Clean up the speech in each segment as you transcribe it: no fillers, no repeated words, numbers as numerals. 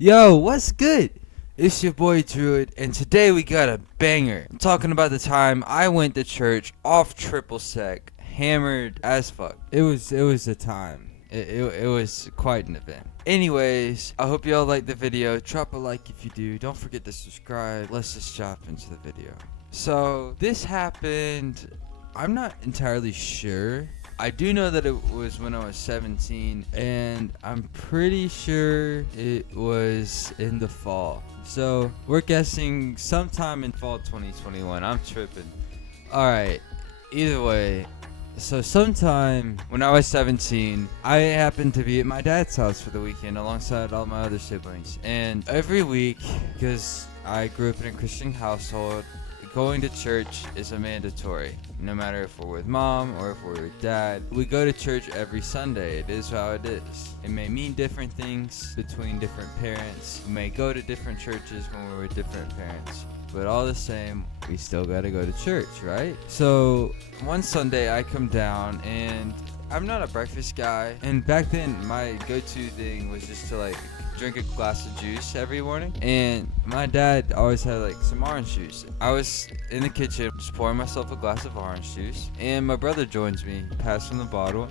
Yo, what's good? It's your boy Druid, and today we got a banger. I'm talking about the time I went to church off triple sec, hammered as fuck. It was a time. It was quite an event. Anyways, I hope y'all like the video. Drop a like if you do. Don't forget to subscribe. Let's just jump into the video. So this happened. I'm not entirely sure. I do know that it was when I was 17, and I'm pretty sure it was in the fall. So we're guessing sometime in fall 2021. I'm tripping. Alright, either way. So sometime when I was 17, I happened to be at my dad's house for the weekend alongside all my other siblings. And every week, because I grew up in a Christian household, going to church is a mandatory. No matter if we're with mom or if we're with dad, we go to church every Sunday. It is how it is. It may mean different things between different parents. We may go to different churches when we're with different parents. But all the same, we still gotta go to church, right? So one Sunday I come down and I'm not a breakfast guy. And back then my go-to thing was just to drink a glass of juice every morning, and my dad always had some orange juice. I was in the kitchen just pouring myself a glass of orange juice, and my brother joins me, passing the bottle.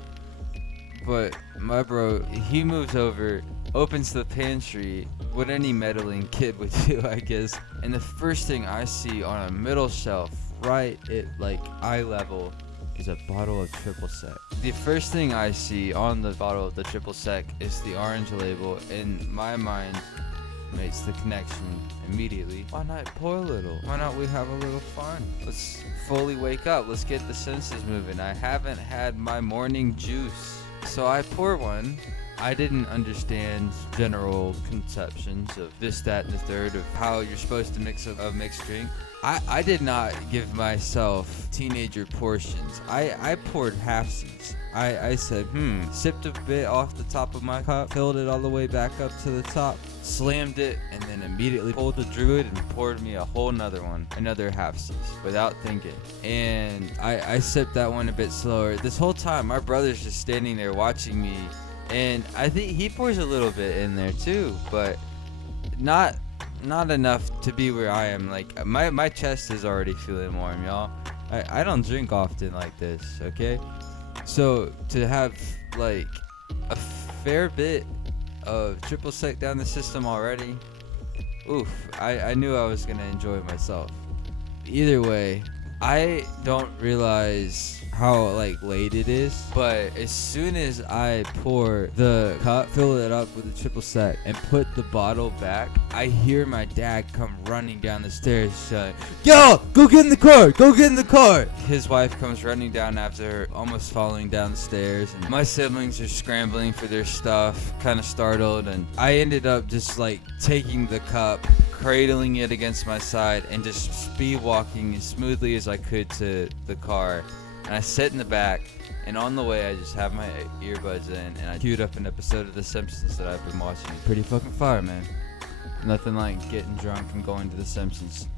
But my bro, he moves over, opens the pantry, what any meddling kid would do, I guess, and the first thing I see on a middle shelf, right at eye level, is a bottle of triple sec. The first thing I see on the bottle of the triple sec is the orange label, and my mind makes the connection immediately. Why not pour a little? Why not we have a little fun? Let's fully wake up. Let's get the senses moving. I haven't had my morning juice. So I pour one. I didn't understand general conceptions of this, that, and the third of how you're supposed to mix a mixed drink. I did not give myself teenager portions. I poured halfsies. I said, sipped a bit off the top of my cup, filled it all the way back up to the top, slammed it, and then immediately pulled the Druid and poured me a whole nother one, another halfsies, without thinking. And I sipped that one a bit slower. This whole time, my brother's just standing there watching me, and I think he pours a little bit in there too, but not enough to be where I am. My chest is already feeling warm, y'all. I don't drink often like this, okay? So to have a fair bit of triple sec down the system already, oof, I knew I was gonna enjoy myself. Either way, I don't realize how late it is, but as soon as I pour the cup, fill it up with the triple sec, and put the bottle back, I hear my dad come running down the stairs shouting, "Yo, go get in the car! Go get in the car!" His wife comes running down after her, almost falling down the stairs, and my siblings are scrambling for their stuff, kind of startled, and I ended up just taking the cup, cradling it against my side, and just speed walking as smoothly as I could to the car. And I sit in the back, and on the way I just have my earbuds in, and I queued up an episode of The Simpsons that I've been watching. Pretty fucking fire, man. Nothing like getting drunk and going to The Simpsons.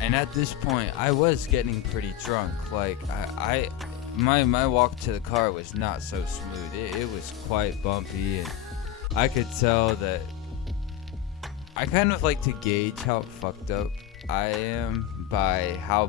And at this point, I was getting pretty drunk. My walk to the car was not so smooth. It was quite bumpy, and I could tell that I kind of like to gauge how fucked up I am by how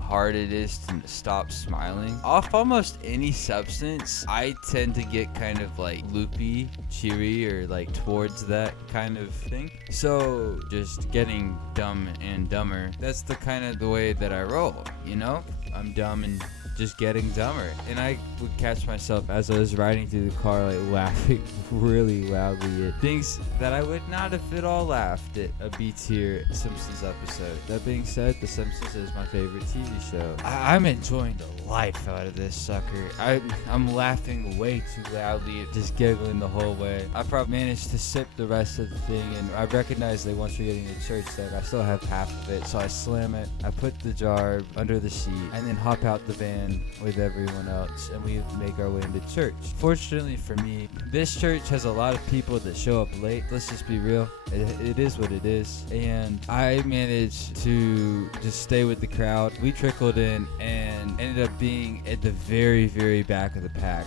hard it is to stop smiling. Off almost any substance, I tend to get kind of loopy, cheery, or towards that kind of thing. So just getting dumb and dumber, that's the way that I roll, you know? I'm dumb and just getting dumber. And I would catch myself as I was riding through the car laughing really loudly at things that I would not have at all laughed at a B-tier Simpsons episode. That being said, The Simpsons is my favorite TV show. I'm enjoying the life out of this sucker. I'm laughing way too loudly, just giggling the whole way. I probably managed to sip the rest of the thing, and I recognize that once we're getting to church that I still have half of it, so I slam it, I put the jar under the seat, and then hop out the van with everyone else, and we make our way into church. Fortunately for me, this church has a lot of people that show up late. Let's just be real. It is what it is. And I managed to just stay with the crowd. We trickled in and ended up being at the very, very back of the pack,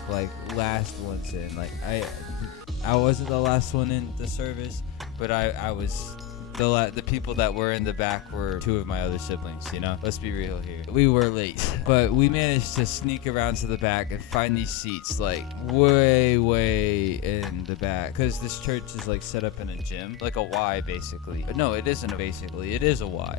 last ones in. I wasn't the last one in the service, but I was the people that were in the back were two of my other siblings, you know? Let's be real here. We were late, but we managed to sneak around to the back and find these seats like way in the back, because this church is like set up in a gym, like a Y basically. But no, it isn't a basically, it is a Y.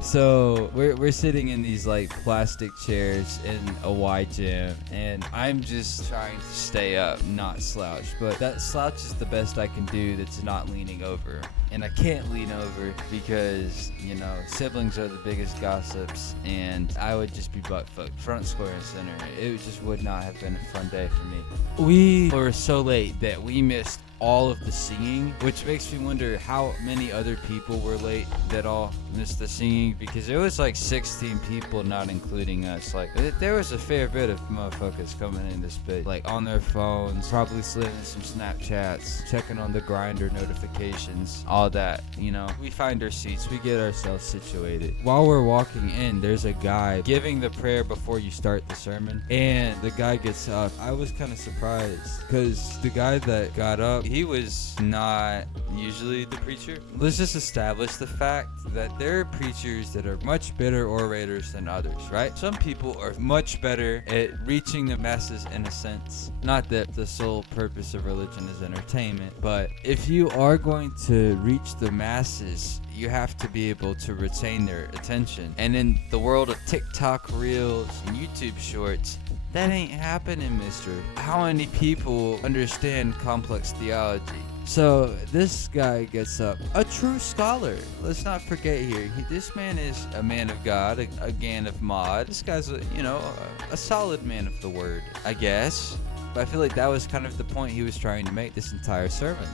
So we're sitting in these like plastic chairs in a Y gym, and I'm just trying to stay up, not slouch. But that slouch is the best I can do that's not leaning over. And I can't lean over because, you know, siblings are the biggest gossips, and I would just be butt fucked front, square, and center. It just would not have been a fun day for me. We were so late that we missed all of the singing, which makes me wonder how many other people were late that all missed the singing, because it was like 16 people, not including us. Like, there was a fair bit of motherfuckers coming in this bit, like on their phones, probably sliding some Snapchats, checking on the grinder notifications, all that, you know. We find our seats, we get ourselves situated. While we're walking in, there's a guy giving the prayer before you start the sermon, and the guy gets up. I was kind of surprised, because the guy that got up, he was not usually the preacher. Let's just establish the fact that there are preachers that are much better orators than others, right? Some people are much better at reaching the masses in a sense. Not that the sole purpose of religion is entertainment, but if you are going to reach the masses, you have to be able to retain their attention. And in the world of TikTok reels and YouTube shorts, that ain't happening, mister. How many people understand complex theology? So this guy gets up, a true scholar. Let's not forget here, this man is a man of God, a gan of mod. This guy's a solid man of the word, I guess. But I feel like that was kind of the point he was trying to make this entire sermon.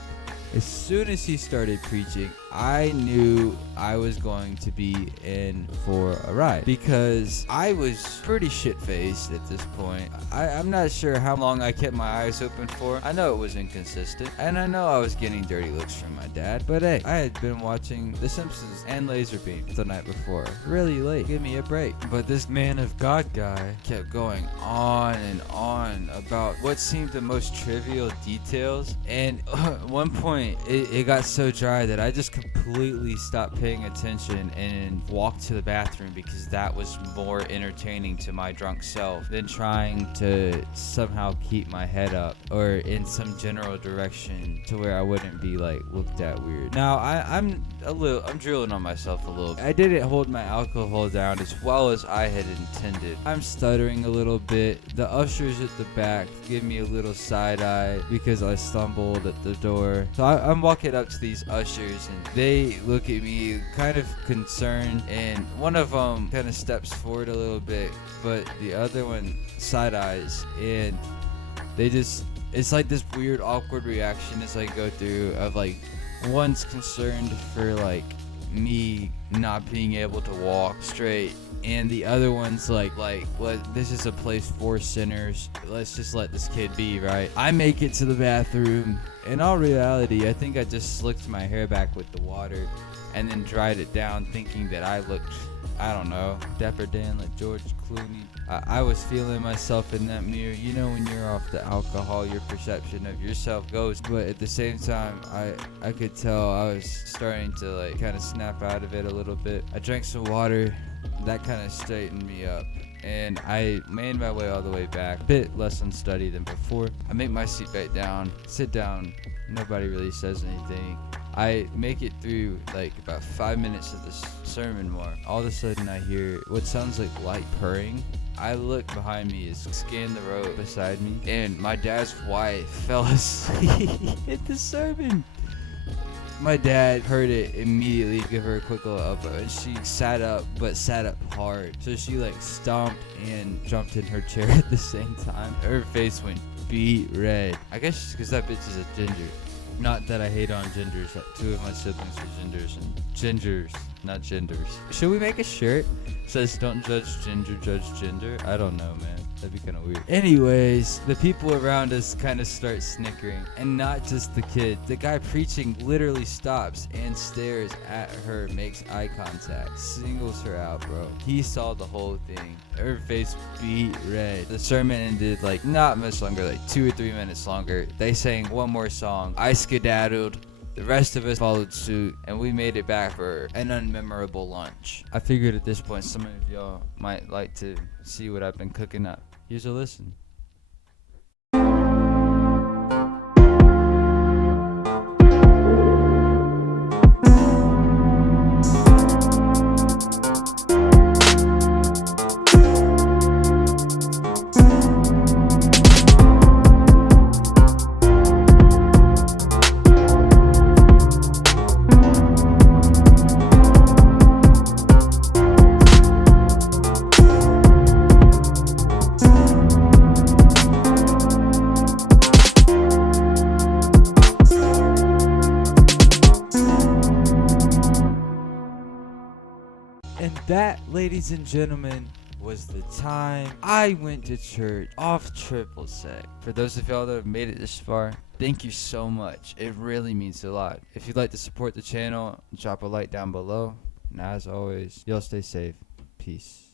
As soon as he started preaching, I knew I was going to be in for a ride, because I was pretty shit-faced at this point. I'm not sure how long I kept my eyes open for. I know it was inconsistent, and I know I was getting dirty looks from my dad, but hey, I had been watching The Simpsons and Laserbeam the night before. Really late. Give me a break. But this man of God guy kept going on and on about what seemed the most trivial details, and at one point, it got so dry that I just completely stopped paying attention and walked to the bathroom, because that was more entertaining to my drunk self than trying to somehow keep my head up or in some general direction to where I wouldn't be like looked at weird. Now I'm drilling on myself a little bit. I didn't hold my alcohol down as well as I had intended. I'm stuttering a little bit. The ushers at the back give me a little side eye because I stumbled at the door. So I'm walking up to these ushers, and they look at me kind of concerned, and one of them kind of steps forward a little bit, but the other one side eyes, and it's like this weird awkward reaction as I go through of like, one's concerned for like me not being able to walk straight, and the other one's like, this is a place for sinners. Let's just let this kid be, right? I make it to the bathroom. In all reality, I think I just slicked my hair back with the water and then dried it down, thinking that I looked, I don't know, Dapper Dan, like George Clooney. I was feeling myself in that mirror. You know, when you're off the alcohol, your perception of yourself goes. But at the same time, I could tell I was starting to like kind of snap out of it a little bit. I drank some water. That kind of straightened me up, and I made my way all the way back, a bit less unsteady than before. I make my seat back down, sit down, nobody really says anything. I make it through like about 5 minutes of this sermon mark. All of a sudden I hear what sounds like light purring. I look behind me, scan the road beside me, and my dad's wife fell asleep at the sermon. My dad heard it immediately, give her a quick little elbow, and she sat up, but sat up hard. So she like stomped and jumped in her chair at the same time. Her face went beet red. I guess because that bitch is a ginger. Not that I hate on gingers. Two of my siblings are gingers, and gingers, not genders. Should we make a shirt that says "Don't judge ginger, judge gender"? I don't know, man. That'd be kind of weird. Anyways, the people around us kind of start snickering. And not just the kid. The guy preaching literally stops and stares at her, makes eye contact, singles her out, bro. He saw the whole thing. Her face beet red. The sermon ended like not much longer, like 2 or 3 minutes longer. They sang one more song. I skedaddled. The rest of us followed suit, and we made it back for an unmemorable lunch. I figured at this point some of y'all might like to see what I've been cooking up. Here's a listen. And that, ladies and gentlemen, was the time I went to church off triple sec. For those of y'all that have made it this far, thank you so much. It really means a lot. If you'd like to support the channel, drop a like down below. And as always, y'all stay safe. Peace.